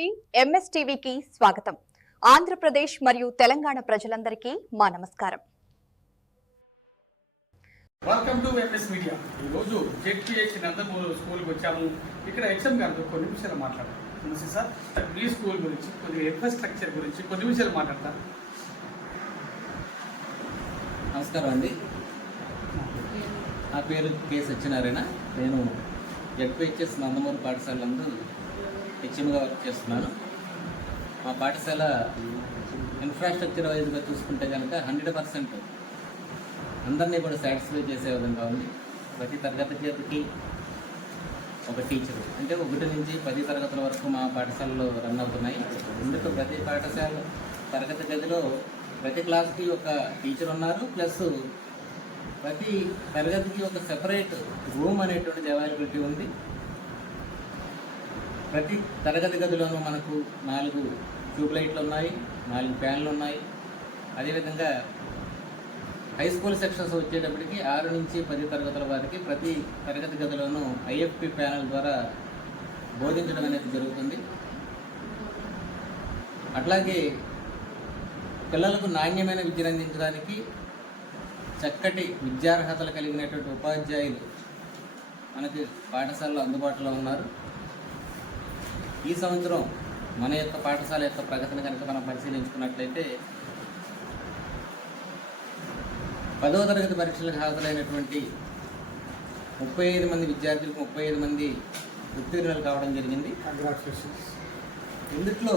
TV ఎంఎస్టీవీకి స్వాగతం. ఆంధ్రప్రదేశ్ మరియు తెలంగాణ ప్రజలందరికీ మా నమస్కారం. Welcome to MS media. ఈరోజు జెడ్పీహెచ్ నందమూరు స్కూల్కి వచ్చాము. ఇక్కడ హెచ్ఎం గారితో కొన్ని నిమిషాలు మాట్లాడారు. నమస్తే సార్. మీ స్కూల్ గురించి, కొద్దిగా ఇన్ఫ్రాస్ట్రక్చర్ గురించి కొన్ని నిమిషాలు మాట్లాడతారు. నమస్కారం అండి. నా పేరు కె సత్యనారాయణ. నేను జెడ్పీహెచ్ఎస్ నందమూరు పాఠశాల నందు హెచ్ఎంగా వర్క్ చేస్తున్నాను. మా పాఠశాల ఇన్ఫ్రాస్ట్రక్చర్ వైజ్గా చూసుకుంటే కనుక 100% అందరినీ కూడా సాటిస్ఫై చేసే విధంగా ఉంది. ప్రతి తరగతి గదికి ఒక టీచరు, అంటే 1 నుంచి 10 తరగతుల వరకు మా పాఠశాలలో రన్ అవుతున్నాయి. ఇందుకు ప్రతి పాఠశాల తరగతి గదిలో ప్రతి క్లాస్కి ఒక టీచర్ ఉన్నారు. ప్లస్ ప్రతి తరగతికి ఒక సెపరేట్ రూమ్ అనేటువంటిది అవైలబిలిటీ ఉంది. ప్రతి తరగతి గదిలోనూ మనకు 4 ట్యూబ్ లైట్లు ఉన్నాయి, 4 ఫ్యాన్లు ఉన్నాయి. అదేవిధంగా హై స్కూల్ సెక్షన్స్ వచ్చేటప్పటికి 6 నుంచి 10 తరగతుల వారికి ప్రతి తరగతి గదిలోనూ ఐఎఫ్పి ప్యానల్ ద్వారా బోధించడం అనేది జరుగుతుంది. అట్లాగే పిల్లలకు నాణ్యమైన విద్యను అందించడానికి చక్కటి విద్యార్హతలు కలిగినటువంటి ఉపాధ్యాయులు మనకి పాఠశాలలో అందుబాటులో ఉన్నారు. ఈ సంవత్సరం మన యొక్క పాఠశాల యొక్క ప్రగతిని కనుక మనం పరిశీలించుకున్నట్లయితే 10వ తరగతి పరీక్షలకు హాజరైనటువంటి 35 మంది విద్యార్థులకు 35 మంది ఉత్తీర్ణులు కావడం జరిగింది. ఇందులో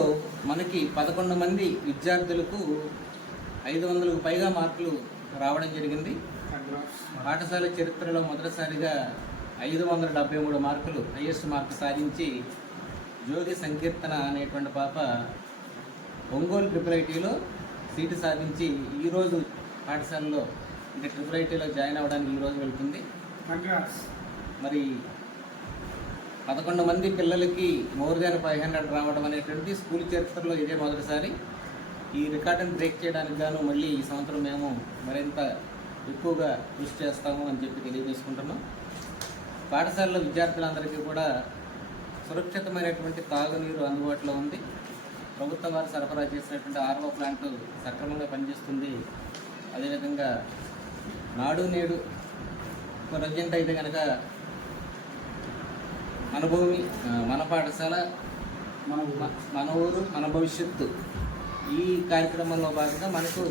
మనకి 11 మంది విద్యార్థులకు 500కు పైగా మార్కులు రావడం జరిగింది. పాఠశాల చరిత్రలో మొదటిసారిగా 573 మార్కులు హైయెస్ట్ మార్కు సాధించి జ్యోతి సంకీర్తన అనేటువంటి పాప ఒంగోలు ట్రిపుల్ సీటు సాధించి ఈరోజు పాఠశాలలో అంటే ట్రిపుల్ జాయిన్ అవ్వడానికి ఈరోజు వెళ్తుంది. మరి 11 మంది పిల్లలకి మోర్ దాన్ 500 రావడం అనేటువంటి స్కూల్ చరిత్రలో ఇదే మొదటిసారి. ఈ రికార్డును బ్రేక్ చేయడానికి గాను మళ్ళీ ఈ సంవత్సరం మేము మరింత ఎక్కువగా కృషి చేస్తాము అని చెప్పి తెలియజేసుకుంటున్నాం. పాఠశాలలో విద్యార్థులందరికీ కూడా సురక్షితమైనటువంటి తాగునీరు అందుబాటులో ఉంది. ప్రభుత్వం వారు సరఫరా చేసినటువంటి ఆర్ఓ ప్లాంట్ సక్రమంగా పనిచేస్తుంది. అదేవిధంగా నాడు నేడు ప్రజెంట్ అయితే కనుక మన భూమి మన పాఠశాల మన ఊరు మన భవిష్యత్తు ఈ కార్యక్రమంలో భాగంగా మనకు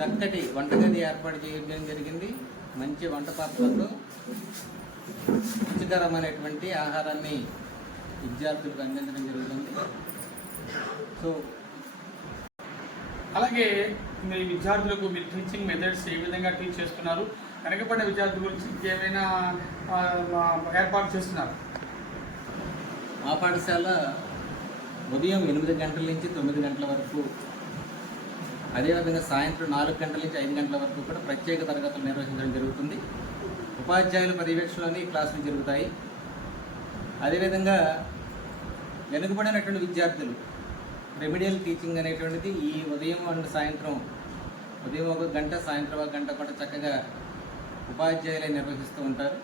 చక్కటి వంటగది ఏర్పాటు చేయడం జరిగింది. మంచి వంట పాత్రలతో రుచికరమైనటువంటి ఆహారాన్ని విద్యార్థులకు అందించడం జరుగుతుంది. సో అలాగే మీ విద్యార్థులకు మీరు టీచింగ్ మెథడ్స్ ఏ విధంగా టీచ్ చేస్తున్నారు, వెనకబడిన విద్యార్థుల గురించి ఇంకేమైనా ఏర్పాటు చేస్తున్నారు? మా పాఠశాల ఉదయం 8 గంటల నుంచి 9 గంటల వరకు, అదేవిధంగా సాయంత్రం 4 గంటల నుంచి 5 గంటల వరకు కూడా ప్రత్యేక తరగతులు నిర్వహించడం జరుగుతుంది. ఉపాధ్యాయుల పర్యవేక్షణలోని క్లాసులు జరుగుతాయి. అదేవిధంగా వెనుకబడినటువంటి విద్యార్థులు రెమిడియల్ టీచింగ్ అనేటువంటిది ఈ ఉదయం అండ్ సాయంత్రం, ఉదయం 1 గంట సాయంత్రం 1 గంట కూడా చక్కగా ఉపాధ్యాయులే నిర్వహిస్తూ ఉంటారు.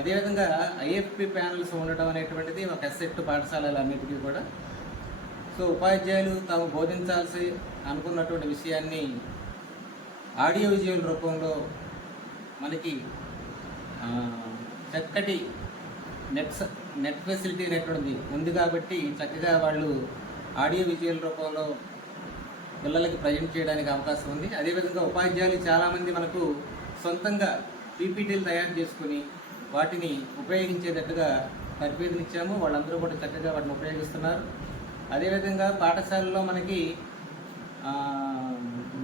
అదేవిధంగా ఐఎఫ్పి ప్యానల్స్ ఉండటం అనేటువంటిది ఒక అసెట్ పాఠశాలలన్నిటికీ కూడా. సో ఉపాధ్యాయులు తాము బోధించాల్సి అనుకున్నటువంటి విషయాన్ని ఆడియో విజువల్ రూపంలో మనకి చక్కటి నెట్ ఫెసిలిటీ అనేటువంటిది ఉంది కాబట్టి చక్కగా వాళ్ళు ఆడియో విజువల్ రూపంలో పిల్లలకి ప్రజెంట్ చేయడానికి అవకాశం ఉంది. అదేవిధంగా ఉపాధ్యాయులు చాలామంది మనకు సొంతంగా పీపీటీలు తయారు చేసుకుని వాటిని ఉపయోగించేటట్టుగా తరబేదునిచ్చాము. వాళ్ళందరూ కూడా చక్కగా వాటిని ఉపయోగిస్తున్నారు. అదేవిధంగా పాఠశాలలో మనకి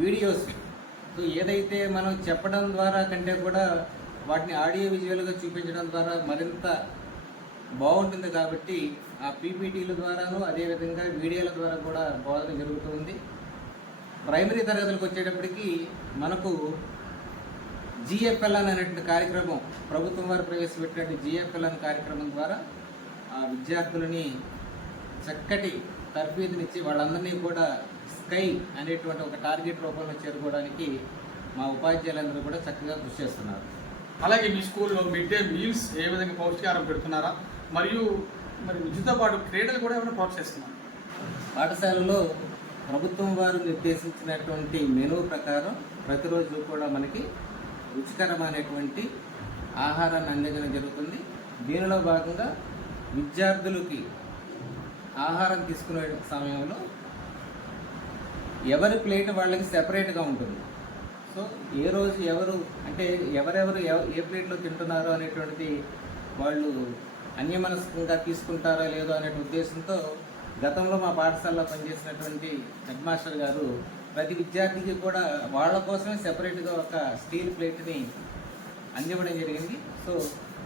వీడియోస్ ఏదైతే మనం చెప్పడం ద్వారా కంటే కూడా వాటిని ఆడియో విజువల్గా చూపించడం ద్వారా మరింత బాగుంటుంది కాబట్టి ఆ పీపీటీల ద్వారాను అదేవిధంగా వీడియోల ద్వారా కూడా బోధన జరుగుతుంది. ప్రైమరీ తరగతులకు వచ్చేటప్పటికి మనకు జిఎఫ్ఎల్ అనేటువంటి కార్యక్రమం, ప్రభుత్వం వారు ప్రవేశపెట్టినటువంటి జిఎఫ్ఎల్ అనే కార్యక్రమం ద్వారా ఆ విద్యార్థులని చక్కటి తర్ఫీదునిచ్చి వాళ్ళందరినీ కూడా స్కై అనేటువంటి ఒక టార్గెట్ రూపంలో చేరుకోవడానికి మా ఉపాధ్యాయులందరూ కూడా చక్కగా కృషి చేస్తున్నారు. అలాగే మీ స్కూల్లో మిడ్ డే మీల్స్ ఏ విధంగా పౌష్టికాహారం పెడుతున్నారా, మరియు మరి విద్యతో పాటు క్రీడలు కూడా ఏమైనా ప్రోత్సహిస్తున్నారు? పాఠశాలలో ప్రభుత్వం వారు నిర్దేశించినటువంటి మెనూ ప్రకారం ప్రతిరోజు కూడా మనకి రుచికరమైనటువంటి ఆహారాన్ని అందించడం జరుగుతుంది. దీనిలో భాగంగా విద్యార్థులకి ఆహారం తీసుకునే సమయంలో ఎవరి ప్లేట్ వాళ్ళకి సెపరేట్గా ఉంటుంది. సో ఏ రోజు ఎవరు అంటే ఎవరెవరు ఏ ప్లేట్లో తింటున్నారో అనేటువంటిది వాళ్ళు అన్యమనస్కంగా తీసుకుంటారో లేదో అనే ఉద్దేశంతో గతంలో మా పాఠశాలలో పనిచేసినటువంటి హెడ్ మాస్టర్ గారు ప్రతి విద్యార్థికి కూడా వాళ్ళ కోసమే సెపరేట్గా ఒక స్టీల్ ప్లేట్ని అందివ్వడం జరిగింది. సో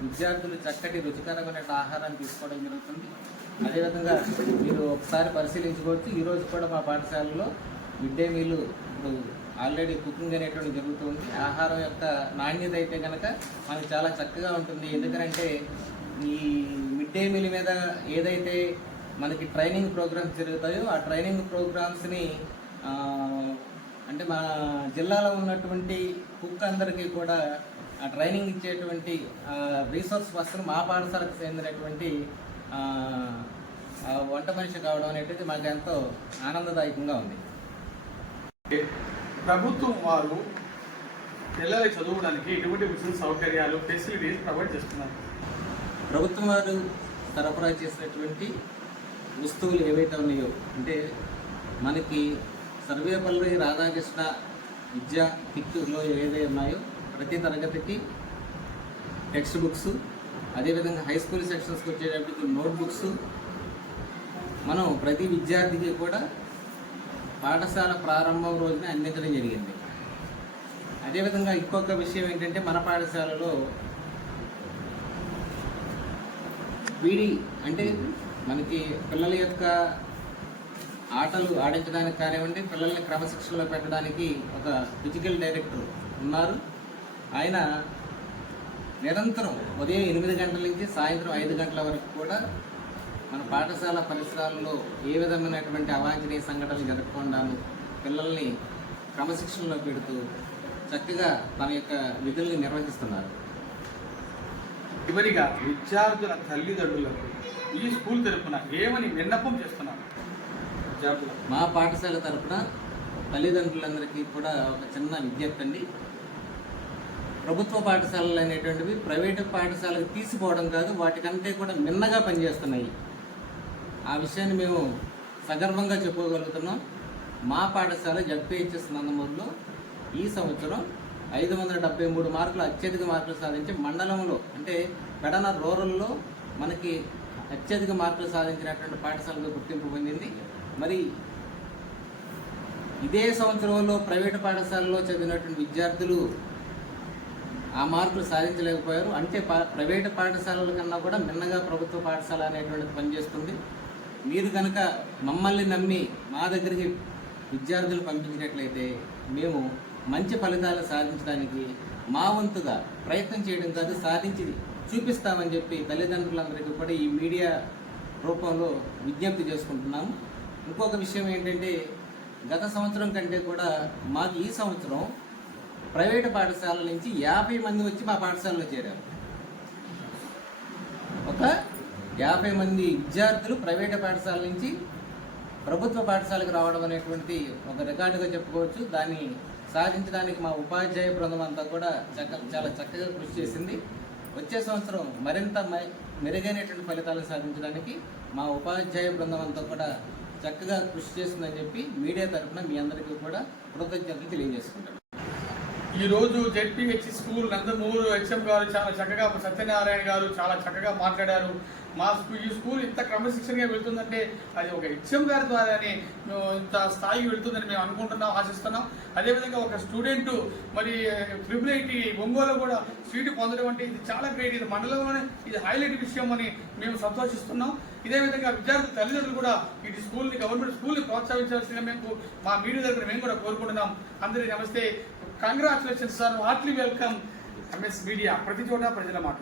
విద్యార్థులు చక్కటి రుచికరమైన ఆహారాన్ని తీసుకోవడం జరుగుతుంది. అదేవిధంగా మీరు ఒకసారి పరిశీలించుకోవచ్చు. ఈరోజు కూడా మా పాఠశాలలో మిడ్ డే మీల్ ఇప్పుడు ఆల్రెడీ కుకింగ్ అనేటువంటి జరుగుతుంది. ఆహారం యొక్క నాణ్యత అయితే కనుక మనకు చాలా చక్కగా ఉంటుంది. ఎందుకంటే ఈ మిడ్ డే మీల్ మీద ఏదైతే మనకి ట్రైనింగ్ ప్రోగ్రామ్స్ జరుగుతాయో ఆ ట్రైనింగ్ ప్రోగ్రామ్స్ని అంటే మా జిల్లాలో ఉన్నటువంటి కుక్ అందరికీ కూడా ఆ ట్రైనింగ్ ఇచ్చేటువంటి రీసోర్స్ పర్సన్ మా పాఠశాలకు చెందినటువంటి వంట మనిషి కావడం అనేటిది మాకు ఎంతో ఆనందదాయకంగా ఉంది. ప్రభుత్వం వారు పిల్లలు చదువుకోవడానికి ఎటువంటి విషయ సౌకర్యాలు ఫెసిలిటీస్ ప్రొవైడ్ చేస్తున్నారు? ప్రభుత్వం వారు సరఫరా చేసినటువంటి వస్తువులు ఏవైతే ఉన్నాయో అంటే మనకి సర్వేపల్లి రాధాకృష్ణ విద్యా కిట్లో ఏదైతే ఉన్నాయో ప్రతి తరగతికి టెక్స్ట్ బుక్స్, అదేవిధంగా హై స్కూల్ సెక్షన్స్కి వచ్చేటప్పటికి నోట్ బుక్స్ మనం ప్రతి విద్యార్థికి కూడా పాఠశాల ప్రారంభం రోజున అందించడం జరిగింది. అదేవిధంగా ఇంకొక విషయం ఏంటంటే మన పాఠశాలలో పీడి అంటే మనకి పిల్లల యొక్క ఆటలు ఆడించడానికి కానివ్వండి, పిల్లల్ని క్రమశిక్షణలో పెట్టడానికి ఒక ఫిజికల్ డైరెక్టర్ ఉన్నారు. ఆయన నిరంతరం ఉదయం 8 గంటల నుంచి సాయంత్రం 5 గంటల వరకు కూడా మన పాఠశాల పరిసరాల్లో ఏ విధమైనటువంటి అవాంఛనీయ సంఘటనలు జరగకుండాను పిల్లల్ని క్రమశిక్షణలో పెడుతూ చక్కగా తన యొక్క విధుల్ని నిర్వహిస్తున్నారు. చివరిగా విద్యార్థుల తల్లిదండ్రులకు ఈ స్కూల్ తరఫున ఏమని విన్నపం చేస్తున్నారు? విద్యార్థులకు మా పాఠశాల తరఫున తల్లిదండ్రులందరికీ కూడా ఒక చిన్న విజ్ఞప్తి అండి. ప్రభుత్వ పాఠశాలలు అనేటువంటివి ప్రైవేటు పాఠశాలకు తీసిపోవడం కాదు, వాటికంటే కూడా మిన్నగా పనిచేస్తున్నాయి. ఆ విషయాన్ని మేము సగర్వంగా చెప్పుకోగలుగుతున్నాం. మా పాఠశాల జడ్పీహెచ్ఎస్ నందమూరులో ఈ సంవత్సరం 573 మార్కులు అత్యధిక మార్కులు సాధించి మండలంలో అంటే పెడన రూరల్లో మనకి అత్యధిక మార్కులు సాధించినటువంటి పాఠశాలలో గుర్తింపు పొందింది. మరి ఇదే సంవత్సరంలో ప్రైవేటు పాఠశాలలో చదివినటువంటి విద్యార్థులు ఆ మార్కులు సాధించలేకపోయారు. అంటే ప్రైవేటు పాఠశాలల కన్నా కూడా మిన్నగా ప్రభుత్వ పాఠశాల అనేటువంటిది పనిచేస్తుంది. మీరు కనుక మమ్మల్ని నమ్మి మా దగ్గరికి విద్యార్థులు పంపించినట్లయితే మేము మంచి ఫలితాలు సాధించడానికి మా వంతుగా ప్రయత్నం చేయడం కాదు, సాధించి చూపిస్తామని చెప్పి తల్లిదండ్రులందరికీ కూడా ఈ మీడియా రూపంలో విజ్ఞప్తి చేసుకుంటున్నాము. ఇంకొక విషయం ఏంటంటే గత సంవత్సరం కంటే కూడా మాకు ఈ సంవత్సరం ప్రైవేటు పాఠశాలల నుంచి 50 మంది వచ్చి మా పాఠశాలలో చేరారు. ఒక 50 మంది విద్యార్థులు ప్రైవేటు పాఠశాల నుంచి ప్రభుత్వ పాఠశాలకు రావడం అనేటువంటి ఒక రికార్డుగా చెప్పుకోవచ్చు. దాన్ని సాధించడానికి మా ఉపాధ్యాయ బృందం అంతా కూడా చాలా చక్కగా కృషి చేసింది. వచ్చే సంవత్సరం మరింత మెరుగైనటువంటి ఫలితాలు సాధించడానికి మా ఉపాధ్యాయ బృందం అంతా కూడా చక్కగా కృషి చేస్తుందని చెప్పి మీడియా తరఫున మీ అందరికీ కూడా కృతజ్ఞతలు తెలియజేసుకుంటాను. ఈరోజు జెడ్పీహెచ్ స్కూల్ నందమూరు హెచ్ఎం గారు చాలా చక్కగా, సత్యనారాయణ గారు చాలా చక్కగా మాట్లాడారు. ఈ స్కూల్ ఇంత క్రమశిక్షణగా వెళ్తుందంటే అది ఒక హెచ్ఎం గారి ద్వారానే ఇంత స్థాయికి వెళ్తుందని మేము అనుకుంటున్నాం, ఆశిస్తున్నాం. అదేవిధంగా ఒక స్టూడెంట్ మరి IIIT ఒంగోలు కూడా సీటు పొందడం అంటే ఇది చాలా గ్రేట్. ఇది మండలంలోనే ఇది హైలైట్ విషయం అని మేము సంతోషిస్తున్నాం. ఇదే విధంగా విద్యార్థుల తల్లిదండ్రులు కూడా ఈ స్కూల్ని, గవర్నమెంట్ స్కూల్ని ప్రోత్సహించాల్సిందిగా మేము మా మీడియా దగ్గర మేము కూడా కోరుకుంటున్నాం. అందరికీ నమస్తే, congratulations sir, heartly welcome MS media, ప్రతి చోట ప్రజల మాట.